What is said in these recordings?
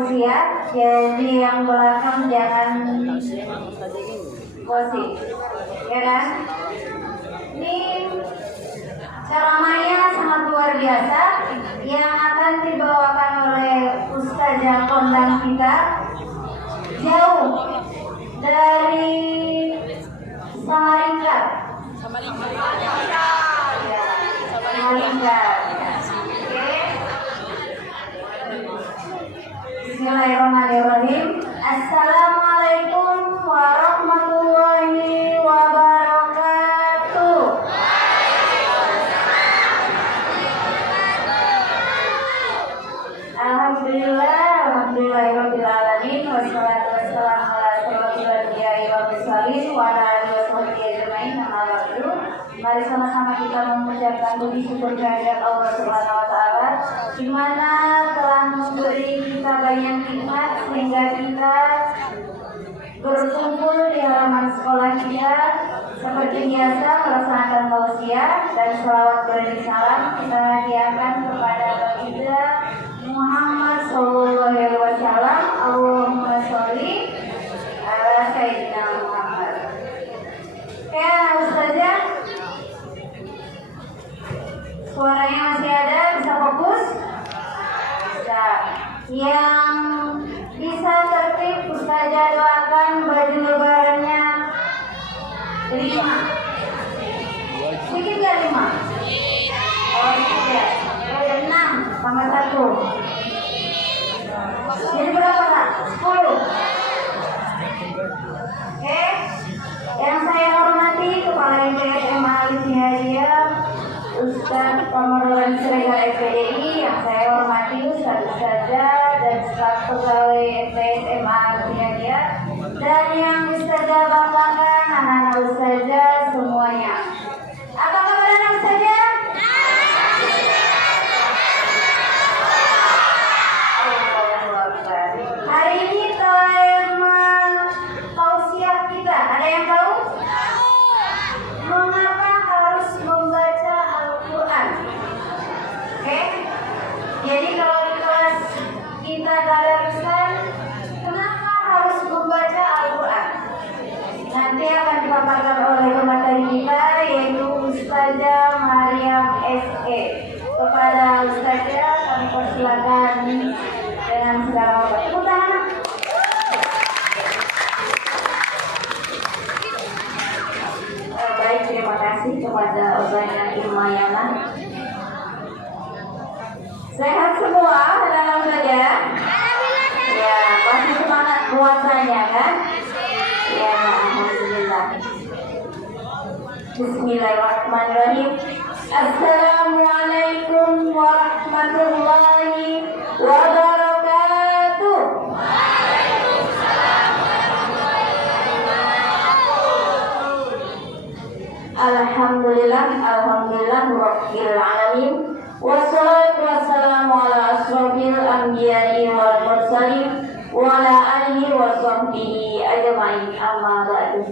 tausiah, jadi yang belakang jangan gosip, ya kan? Ini ceramahnya sangat luar biasa yang akan dibawakan oleh Ustazah kondang kita jauh dari Samarinda. Bismillahirrahmanirrahim. Assalamualaikum warahmatullahi wabarakatuh. Alhamdulillahirabbil alamin wassalatu wassalamu ala asyrofil anbiya'i wal mursalin wa ala alihi washabbihi ajmain. Amma ba'du. Mari sama-sama kita mengucapkan puji syukur kehadirat Allah Subhanahu wa taala di mana telah memberi kita banyak nikmat sehingga kita berkumpul di halaman sekolah kita seperti biasa melaksanakan tausiah dan selawat beriring salam kita hadiahkan kepada Baginda Muhammad sallallahu alaihi wasallam. Allahumma sholli ala sayyidina Muhammad. Ya, Ustazah, suaranya masih ada, bisa fokus? Bisa. Yang bisa tertib, Ustazah doakan baju lebarannya 5. Sedikit gak 5? Oh, tidak. Ada 6 sama 1. Jadi berapa Kak? 10. Oke. Yang saya hormati Kepala MPS SMA Alif Ustaz Komodoran Siregar FPDI, yang saya hormati Ustazah dan staf pegawai MPS SMA Alif dan yang Ustazah banggakan anak-anak Ustazah semuanya. Apa kabar anak Ustazah? Hari ini tema tausiah kita, ada yang tahu? Mengapa harus membaca Al-Quran? Oke? Jadi kalau di kelas kita tadaruskan, kenapa harus membaca Al-Quran? Nanti akan dipaparkan oleh pemateri kita, yaitu Ustazah Mariam SE. Kepada Ustazah kami persilakan dengan segala hormat. Tepuk tangan. Baik, terima kasih kepada Ustazah Ilmayana. Sehat semua, anak-anak Ustazah? Ya, pasti semangat puasanya kan? Ya, alhamdulillah. Bismillahirrahmanirrahim. Assalamualaikum warahmatullahi wabarakatuh. Alhamdulillah rabbil alamin. Wassalatu wassalamu ala asyrofil anbiya'i wal mursalin wa ala alihi wa sahbihi ajmain. Amma ba'du.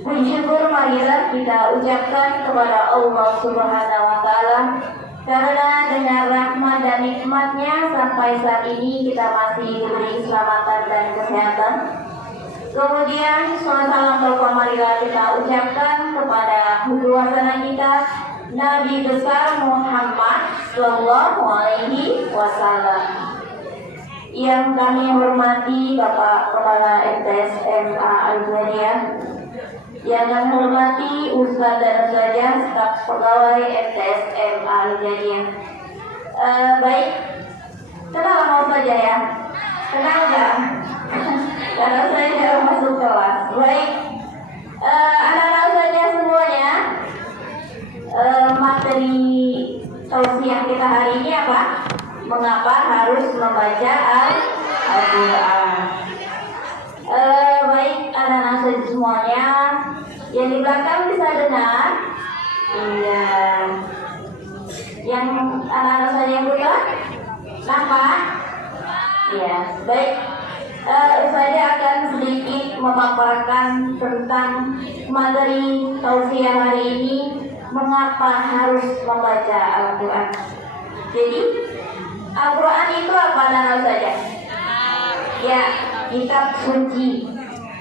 Puji syukur marilah kita ucapkan kepada Allah Subhanahu wa taala karena dengan rahmat dan nikmatnya sampai saat ini kita masih diberi keselamatan dan kesehatan. Kemudian salam berkah marilah kita ucapkan kepada hudwasana kita Nabi besar Muhammad sallallahu alaihi wasallam. Yang kami hormati Bapak Kepala MTS SMA Al-Jariah, yang kami hormati Ustaz dan Ustazah staf pegawai MTS SMA Al-Jariah. Baik, kenal sama Ustazah ya? Kenal nggak? Karena saya baru masuk kelas. Baik, anak-anak Ustazah semuanya, materi tausiah kita hari ini apa? Mengapa harus membaca Al-Quran? Baik, anak-anak Ustazah semuanya, yang di belakang bisa dengar? Iya. Yang anak-anak Ustazah yang mulia, nampak? Iya. Baik. Saya akan sedikit memaparkan tentang materi tausiah hari ini, mengapa harus membaca Al-Quran. Jadi Al-Quran itu apa anak saja? ya kitab suci,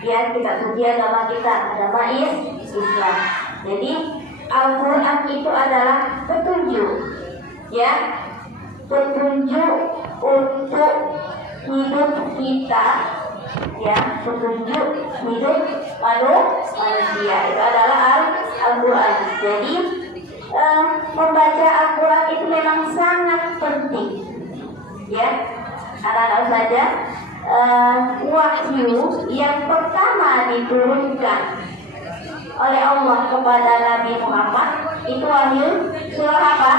ya kitab suci agama kita, agama Islam. Jadi Al-Quran itu adalah petunjuk, ya petunjuk untuk hidup kita, ya petunjuk hidup manusia itu adalah Al-Quran. Jadi membaca Al-Quran itu memang sangat penting, ya anak-anak saja. Wahyu yang pertama diturunkan oleh Allah kepada Nabi Muhammad itu wahyu surah apa?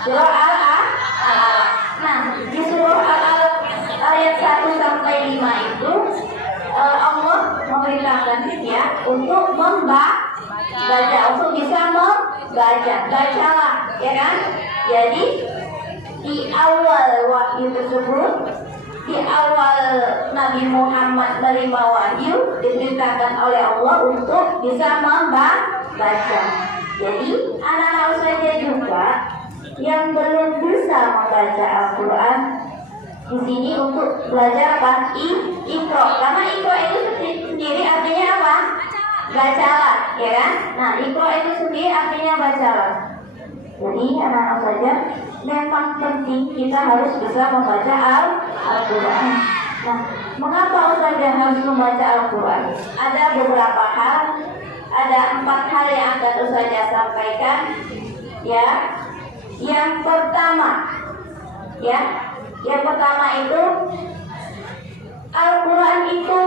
Surah Al-Alaq. Nah, di surah Al-Alaq ayat 1 sampai 5 itu Allah memerintahkan ya untuk membaca, untuk bisa bacalah, ya kan? Jadi di awal wahyu tersebut, di awal Nabi Muhammad menerima wahyu, diperintahkan oleh Allah untuk bisa membaca. Jadi anak-anak saja juga yang belum bisa membaca Al-Quran di sini untuk belajar apa? Iqra. Karena Iqra itu sendiri artinya apa? Bacalah, ya kan? Nah, Iqra itu sendiri artinya bacalah. Jadi anak-anak saja memang penting kita harus bisa membaca Al-Quran. Nah, mengapa Ustazah harus membaca Al-Quran? Ada beberapa hal, ada 4 hal yang akan Ustazah sampaikan. Ya, yang pertama itu Al-Quran itu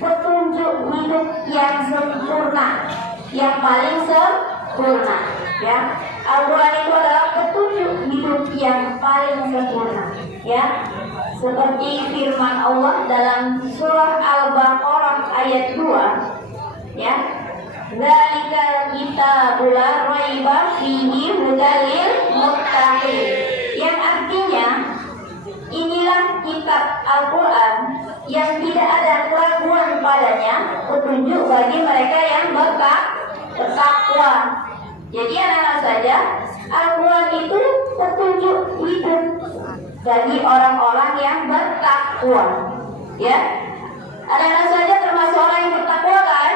petunjuk hidup yang sempurna, yang paling sempurna. Ya, Al-Quran itu adalah petunjuk hidup yang paling sempurna. Ya, seperti firman Allah dalam surah Al-Baqarah ayat 2. Ya, Zalikal kitabul la raiba fihi hudal lil muttaqin. Yang artinya inilah kitab Al-Quran yang tidak ada keraguan padanya, petunjuk bagi mereka yang bertakwa. Jadi anak-anak saja, Al-Quran itu petunjuk hidup bagi orang-orang yang bertakwa. Ya, anak-anak saja termasuk orang yang bertakwa kan?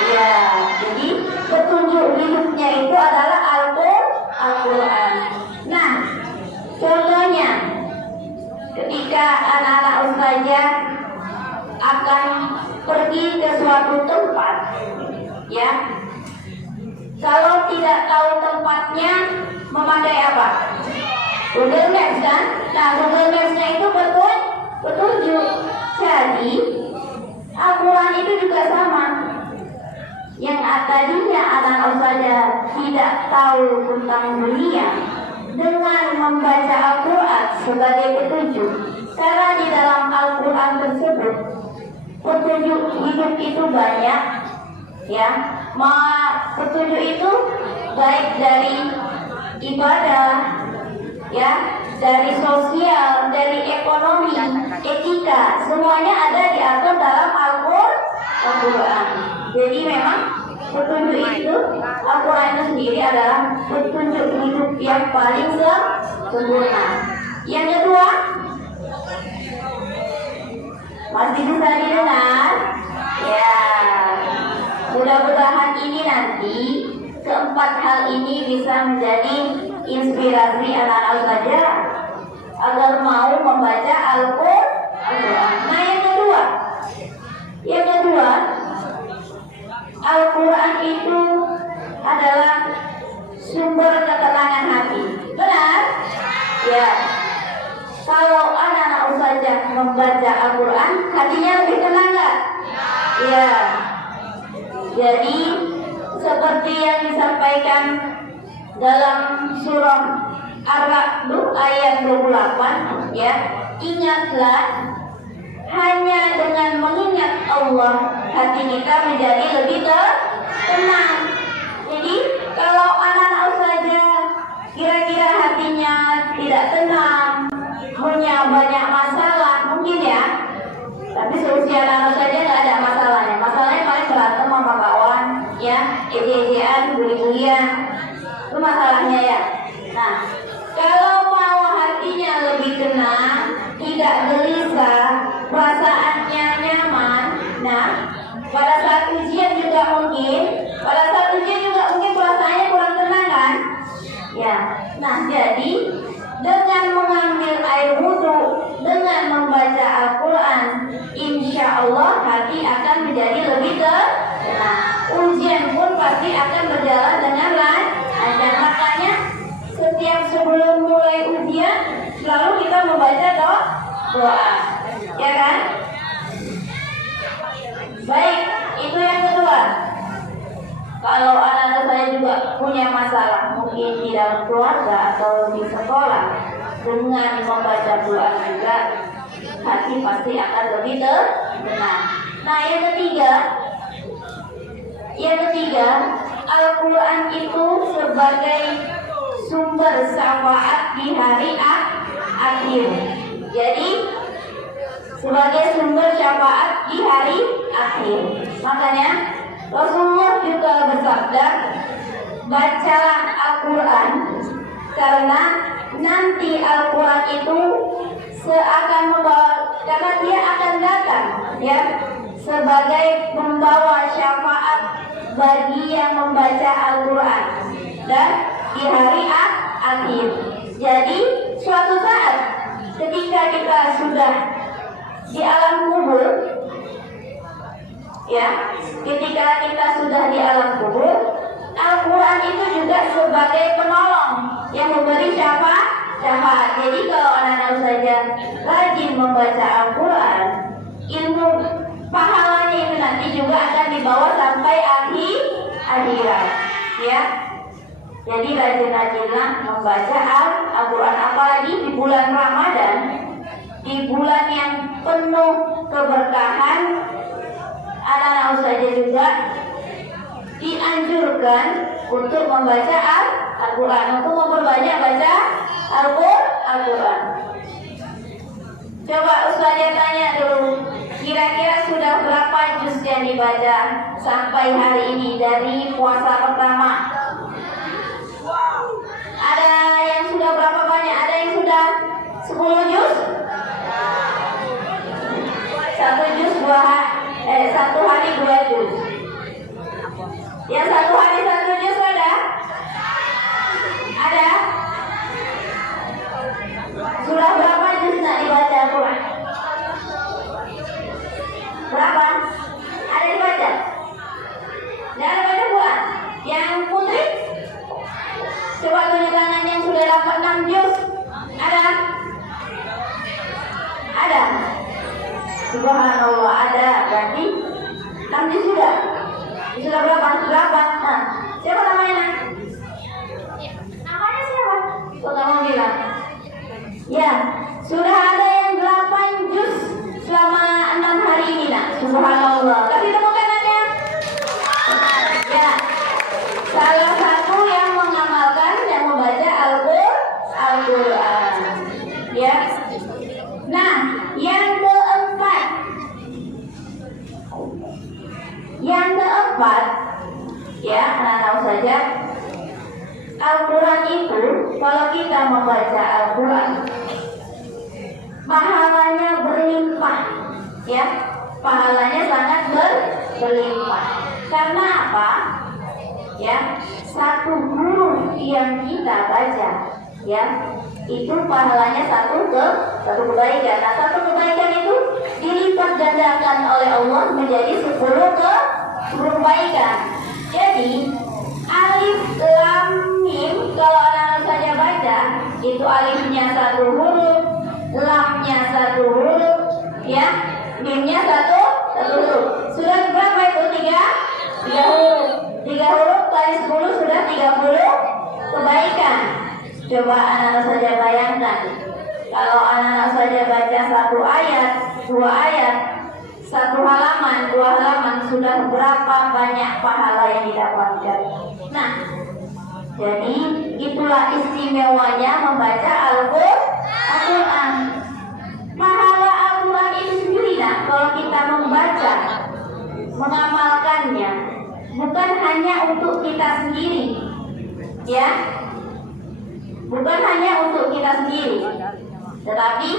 Ya, jadi petunjuk hidupnya itu adalah Al-Quran. Nah, contohnya ketika anak-anak ustazah akan pergi ke suatu tempat, ya, kalau tidak tahu tempatnya memakai apa? Google Maps kan? Nah, Google Maps-nya itu petunjuk. Jadi Al-Quran itu juga sama. Yang tadinya anak ustazah tidak tahu tentang dunia, dengan membaca Al-Quran sebagai petunjuk, karena di dalam Al-Quran tersebut petunjuk hidup itu banyak, ya. Petunjuk itu baik dari ibadah, ya, dari sosial, dari ekonomi, etika, semuanya ada diatur dalam Al-Quran. Jadi memang petunjuk itu, Al-Quran itu sendiri adalah petunjuk hidup yang paling sempurna. Yang kedua, masih bisa didengar? Ya, mudah-mudahan ini nanti keempat hal ini bisa menjadi inspirasi anak-anak saja agar mau membaca Al-Quran. Nah, yang kedua, Al-Quran itu adalah sumber ketenangan hati. Benar? Ya. Kalau anak-anak ustazah membaca Al-Quran, hatinya lebih tenang nggak? Ya. Jadi seperti yang disampaikan dalam surah Ar-Ra'd ayat 28, ya, ingatlah hanya dengan mengingat Allah hati kita menjadi lebih tenang. Jadi kalau anak-anak saja kira-kira hatinya tidak tenang, punya banyak masalah, mungkin ya, tapi seusia anak saja nggak ada masalahnya. Masalahnya paling berantem sama kawan, ya, ejek-ejekan, bully-bullyan, itu masalahnya ya. Nah, kalau mau hatinya lebih tenang, tidak gelisah, insya Allah hati akan menjadi lebih tenang. Ujian pun pasti akan berjalan dengan lancar. Makanya setiap sebelum mulai ujian selalu kita membaca doa, ya kan? Baik, itu yang kedua. Kalau anak-anak saya juga punya masalah, mungkin di dalam keluarga atau di sekolah, dengan membaca doa juga hati pasti akan lebih tenang. Nah, yang ketiga, Al-Quran itu sebagai sumber syafaat di hari akhir. Jadi sebagai sumber syafaat di hari akhir. Makanya Rasulullah juga bersabda, bacalah Al-Quran karena nanti Al-Quran itu seakan membawa, karena dia akan datang ya sebagai membawa syafaat bagi yang membaca Al-Quran dan di hari akhir. Jadi suatu saat ketika kita sudah di alam kubur, ya, ketika kita sudah di alam kubur, Al-Quran itu juga sebagai penolong yang memberi syafaat. Jadi kalau anak-anak saja rajin membaca Al-Quran, ilmu pahalanya itu nanti juga akan dibawa sampai akhirat, ya. Jadi rajin-rajinlah membaca Al-Quran, apalagi di bulan Ramadan, di bulan yang penuh keberkahan. Anak-anak saja juga dianjurkan untuk membaca Al-Quran, untuk memperbanyak baca Al-Quran. Coba Ustazah tanya dulu, kira-kira sudah berapa juz yang dibaca sampai hari ini dari puasa pertama? Ada yang sudah berapa banyak? Ada yang sudah 10 juz? 1 juz, 1 hari 2 juz. Yang 1 hari 1 juz ada? Ada? Sudah berapa juz nak dibaca Al-Quran? Berapa? Ada dibaca? Jangan baca pula. Yang putri? Coba tunjuk tangan yang sudah dapat 6 juz. Ada? Ada? Subhanallah, ada. Berarti 6 juz sudah. Sudah berapa? Nah, siapa namanya? Namanya siapa? Kok kamu bilang? Ya, sudah ada yang 8 juz selama 6 hari ini, nak. Subhanallah. Kasih tepuk tangannya. Ya, salah satu yang mengamalkan, yang membaca Al-Quran. Ya. Nah, yang keempat, ya, anak-anak saja, Al-Quran itu kalau kita membaca Al-Quran, pahalanya berlimpah, ya, pahalanya sangat berlimpah. Karena apa? Ya, satu huruf yang kita baca, ya, itu pahalanya satu kebaikan. Nah, satu kebaikan itu dilipat gandakan oleh Allah menjadi 10 kebaikan. Jadi alif lam mim kalau anak-anak saja baca, itu alifnya 1 huruf, lamnya 1 huruf, ya, mimnya 1 huruf. Sudah berapa itu? 3 huruf. 3 huruf kali 10 sudah 30 kebaikan. Coba anak-anak saja bayangkan, kalau anak-anak saja baca 1 ayat, 2 ayat, 1 halaman, 2 halaman, sudah berapa banyak pahala yang didapatkan. Nah, jadi itulah istimewanya membaca Al-Quran. Pahala Al-Quran itu sendiri, nah, kalau kita membaca, mengamalkannya, bukan hanya untuk kita sendiri, ya, bukan hanya untuk kita sendiri, tetapi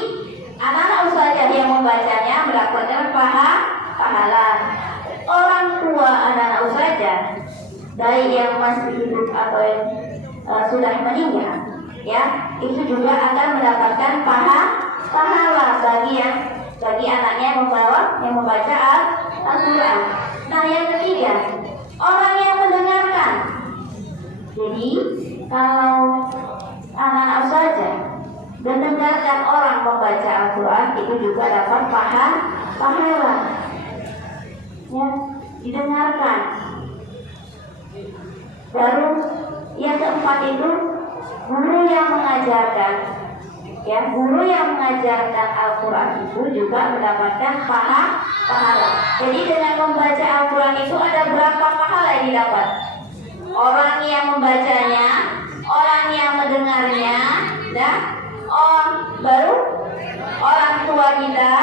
anak-anak ustazah yang membacanya mendapatkan pahala. Orang tua anak-anak ustazah, baik yang masih hidup atau yang sudah meninggal, ya, itu juga akan mendapatkan pahala bagi bagi anaknya yang membaca Al-Quran. Nah, yang ketiga, orang yang mendengarkan. Jadi kalau anak-anak saja mendengarkan orang membaca Al-Quran, itu juga dapat pahala. Ya, didengarkan. Baru yang keempat itu guru yang mengajarkan. Ya, guru yang mengajarkan Al-Quran itu juga mendapatkan pahala. Jadi dengan membaca Al-Quran itu ada berapa pahala yang didapat? Orang yang membacanya, orang yang mendengarnya, baru orang tua kita,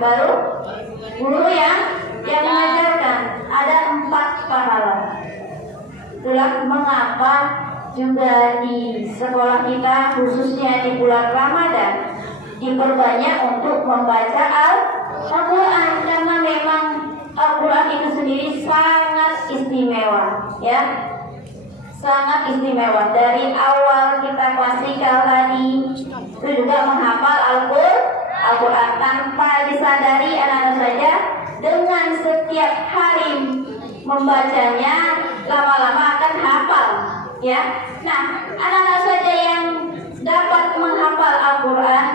baru guru yang mengajarkan. Ada 4 pahala. Itulah mengapa juga di sekolah kita, khususnya di bulan Ramadan, diperbanyak untuk membaca Al-Quran, karena memang Al-Quran itu sendiri sangat istimewa, ya, sangat istimewa. Dari awal kita klasikal tadi itu juga menghafal Al-Quran tanpa disadari, anak-anak saja dengan setiap hari membacanya lama-lama akan hafal, ya. Nah, anak-anak saja yang dapat menghafal Al-Quran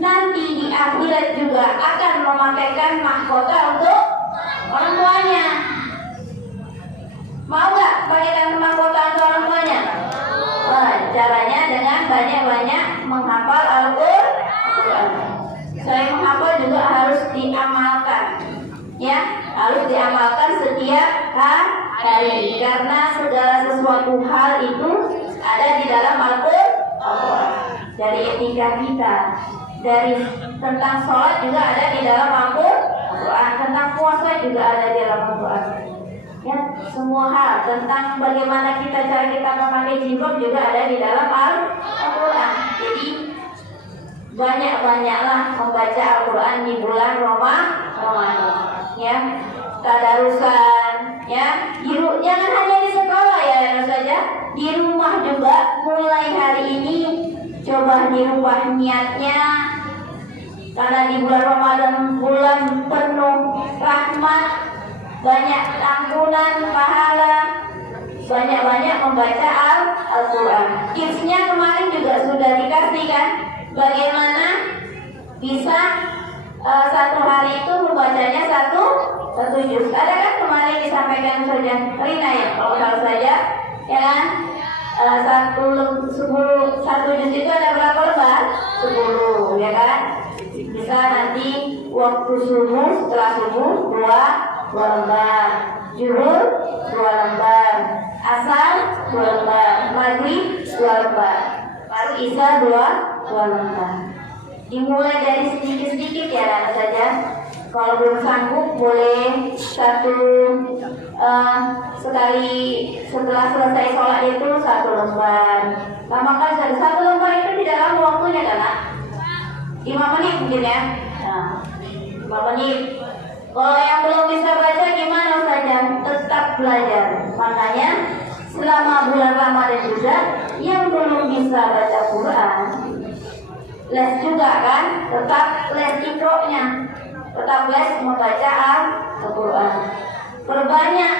nanti di akhirat juga akan memakaikan mahkota untuk orang tuanya. Mau nggak pakaikan mahkota untuk orang tuanya? Caranya dengan banyak-banyak menghafal Al-Quran. Saya menghafal juga harus diamalkan, ya, harus diamalkan setiap hari, karena segala sesuatu hal itu ada di dalam Al-Quran. Dari etika kita, dari tentang sholat juga ada di dalam Al-Quran, tentang puasa juga ada di dalam Al-Quran. Ya, semua hal tentang bagaimana cara kita memakai jilbab juga ada di dalam Al-Quran. Jadi banyak-banyaklah membaca Al-Quran di bulan Ramadan, ya, tadarusan, ya, jangan hanya di sekolah, ya, saja di rumah juga. Mulai hari ini coba dirubah niatnya, karena di bulan Ramadan bulan penuh rahmat, banyak ampunan, pahala, banyak-banyak membaca Al-Quran. Tipsnya kemarin juga sudah dikasih, kan, bagaimana bisa satu hari itu membacanya satu juz. Ada kan kemarin disampaikan saja Rina, ya, kalau salah saja, ya kan, satu juz itu ada berapa lembar? 10, ya kan. Bisa nanti waktu subuh, setelah subuh 2 lembar, zuhur 2 lembar, asar 2 lembar, maghrib 2 lembar, baru isya 2 lembar. Dimulai dari sedikit-sedikit, ya, anak saja. Kalau belum sanggup boleh sekali setelah selesai sholat itu 1 lembar. Tambahkan 1 lembar itu tidak lama waktunya, kan, 5 menit mungkin, ya. Nah, 5 menit. Kalau yang belum bisa baca gimana saja, tetap belajar. Makanya selama bulan Ramadan juga yang belum bisa baca Quran, les juga, kan, tetap les iqro'nya, tetap les membaca Al-Quran. Perbanyak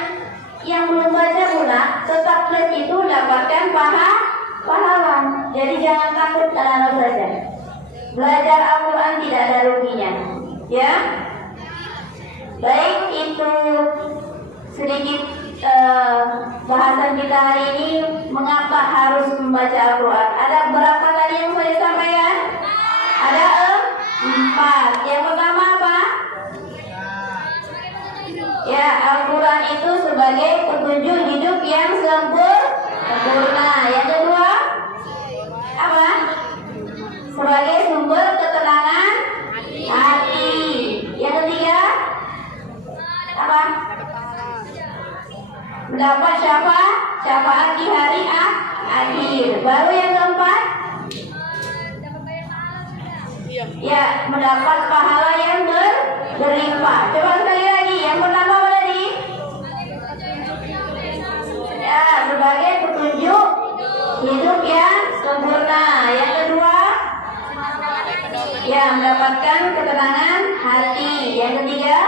yang belum baca pula, tetap les itu dapatkan pahala. Jadi jangan takut, anak-anak saja. Belajar Al-Quran tidak ada ruginya, ya. Baik, itu sedikit bahasan kita hari ini, mengapa harus membaca Al-Quran. Ada berapa tadi yang saya sampaikan? Ada 4. Yang pertama apa? Ya, Al-Quran itu sebagai petunjuk hidup yang sempurna. Yang kedua apa? Sebagai sumber ketenangan hati. Yang ketiga apa? Mendapat syafaat di hari akhir. Baru yang keempat, ya, mendapat pahala yang berlimpah. Coba sekali lagi. Yang pertama apa tadi? Ya, sebagai petunjuk hidup yang sempurna. Yang kedua, ya, Ya, mendapatkan ketenangan hati. Yang ketiga,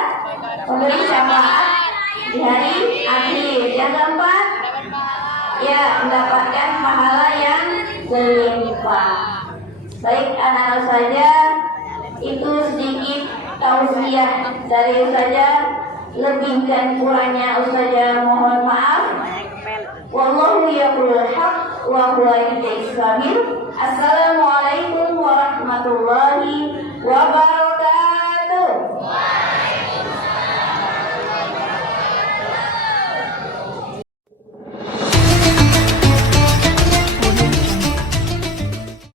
memberi syafaat di hari akhir. Yang keempat, ya, mendapatkan pahala yang berlimpah. Baik anak-anak saja, itu sedikit tausiah dari Ustazah. Lebih dan kurangnya Ustazah mohon maaf. Wallahu yaqulul haq wa huwa yahdis sabil. Assalamualaikum warahmatullahi wabarakatuh.